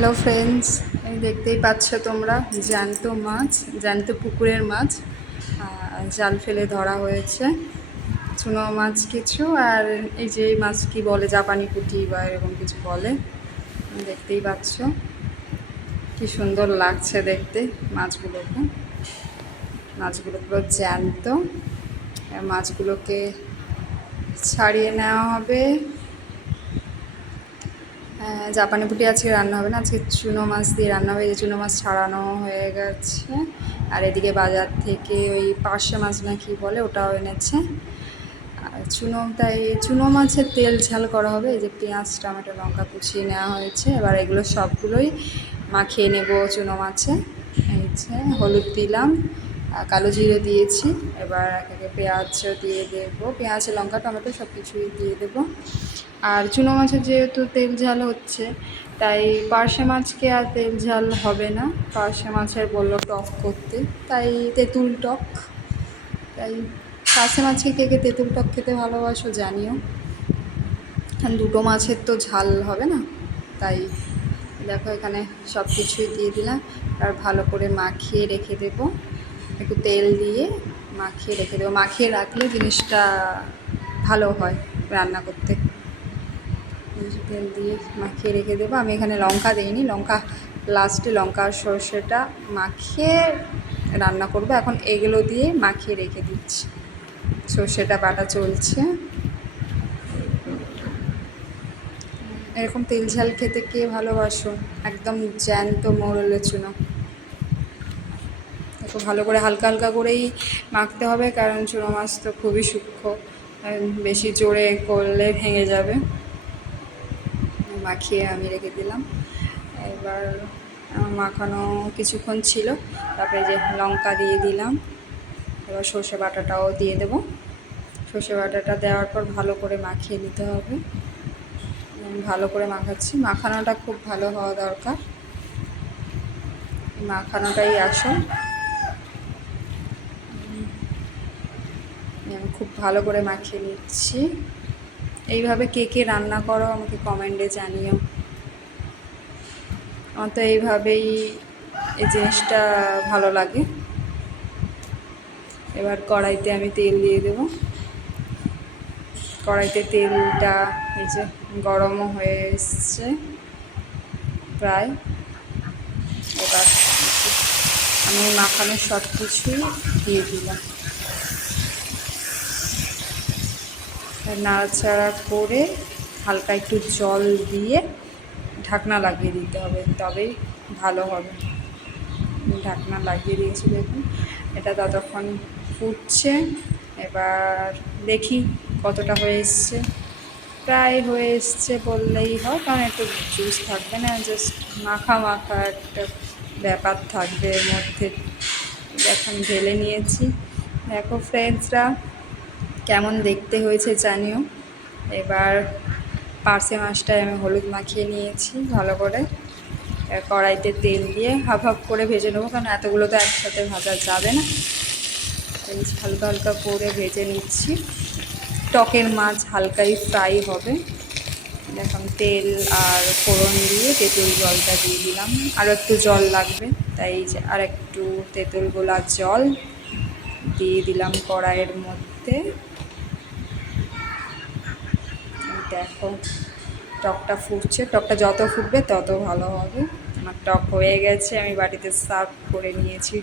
Hello friends, এই দেখতেই পাচ্ছ তোমরা জ্যান্ত মাছ, জ্যান্ত পুকুরের মাছ জাল ফেলে ধরা হয়েছে। চুনো মাছ কিছু, আর এই যে এই মাছ কি বলে, জাপানি পুঁটি বা এরকম কিছু বলে। দেখতেই পাচ্ছ কি সুন্দর লাগছে দেখতে মাছগুলোকে। মাছগুলো পুরো জ্যান্ত। মাছগুলোকে ছাড়িয়ে নেওয়া হবে। জাপানি পুঁটি আজকে রান্না হবে না, আজকে চুনো মাছ দিয়ে রান্না হবে। যে চুনো মাছ ছাড়ানো হয়ে গেছে, আর এদিকে বাজার থেকে ওই পার্শে মাছ না কি বলে ওটাও এনেছে। আর চুনো মাছের তেল ঝাল করা হবে। এই যে পেঁয়াজ টমেটো লঙ্কা কুচিয়ে নেওয়া হয়েছে। এবার এগুলো সবগুলোই মাখিয়ে নেব চুনো মাছে। এই যে হলুদ দিলাম, কালো জিরে দিয়েছি। এবার একে পেঁয়াজও দিয়ে দেবো, পেঁয়াজ লঙ্কা টমেটো সব কিছুই দিয়ে দেবো। আর চুনো মাছের যেহেতু তেল ঝাল হচ্ছে, তাই পার্শে মাছকে আর তেল ঝাল হবে না। পার্শে মাছের বললো টক করতে, তাই তেঁতুল টক। তাই পার্শে মাছকে কে কে তেঁতুল টক খেতে ভালোবাসো জানিও। দুটো মাছের তো ঝাল হবে না, তাই দেখো এখানে সব কিছুই দিয়ে দিলাম। আর ভালো করে মাখিয়ে রেখে দেবো, একটু তেল দিয়ে মাখিয়ে রেখে দেবো। মাখিয়ে রাখলে জিনিসটা ভালো হয় রান্না করতে। তেল দিয়ে মাখিয়ে রেখে দেবো। আমি এখানে লঙ্কা দিইনি, লঙ্কা লাস্টে লঙ্কা আর সর্ষেটা মাখিয়ে রান্না করবো। এখন এগুলো দিয়ে মাখিয়ে রেখে দিচ্ছি। সর্ষেটা বাটা চলছে। এরকম তেল ঝাল খেতে কে ভালোবাসো, একদম জ্যান্ত মোরলের চুনো। একটু ভালো করে হালকা হালকা করেই মাখতে হবে, কারণ চুনো মাছ তো খুবই সূক্ষ্ম, বেশি জোরে করলে ভেঙে যাবে। মাখিয়ে আমি রেখে দিলাম। এবার মাখানো কিছুক্ষণ ছিল, তারপরে যে লঙ্কা দিয়ে দিলাম। এবার সর্ষে বাটাটাও দিয়ে দেবো। সর্ষে বাটাটা দেওয়ার পর ভালো করে মাখিয়ে নিতে হবে। ভালো করে মাখাচ্ছি, মাখানোটা খুব ভালো হওয়া দরকার, মাখানোটাই আসল। আমি খুব ভালো করে মাখিয়ে নিচ্ছি। এইভাবে কে কে রান্না করো আমাকে কমেন্টে জানিও। আমার তো এইভাবেই এই জিনিসটা ভালো লাগে। এবার কড়াইতে আমি তেল দিয়ে দেবো। কড়াইতে তেলটা এই যে গরমও হয়ে এসছে প্রায়। এবার আমি মাখানো সব কিছুই দিয়ে দিলাম। নাড়াচাড়া করে হালকা একটু জল দিয়ে ঢাকনা লাগিয়ে দিতে হবে, তবেই ভালো হবে। ঢাকনা লাগিয়ে দিয়েছি, দেখুন এটা ততক্ষণ ফুটছে। এবার দেখি কতটা হয়ে এসছে। প্রায় হয়ে এসছে বললেই হয়, কারণ একটু জুস থাকবে না, জাস্ট মাখা মাখা একটা ব্যাপার থাকবে এর মধ্যে। এখন ঢেলে নিয়েছি। দেখো ফ্রেন্ডসরা কেমন দেখতে হয়েছে জানিও। এবার পার্শে মাছটায় আমি হলুদ মাখিয়ে নিয়েছি ভালো করে। কড়াইতে তেল দিয়ে হাফ হাফ করে ভেজে নেবো, কারণ এতগুলো তো একসাথে ভাজা যাবে না। হালকা হালকা করে ভেজে নিচ্ছি। টকের মাছ হালকাই ফ্রাই হবে। এখন তেল আর ফোড়ন দিয়ে তেঁতুল জলটা দিয়ে দিলাম। আরও একটু জল লাগবে, তাই যে আর একটু তেঁতুল গোলা জল দিয়ে দিলাম কড়াইয়ের মধ্যে। দেখো টকটা ফুটছে, টকটা যত ফুটবে তত ভালো হবে। আমার টক হয়ে গেছে, আমি বাটিতে সার্ভ করে নিয়েছি।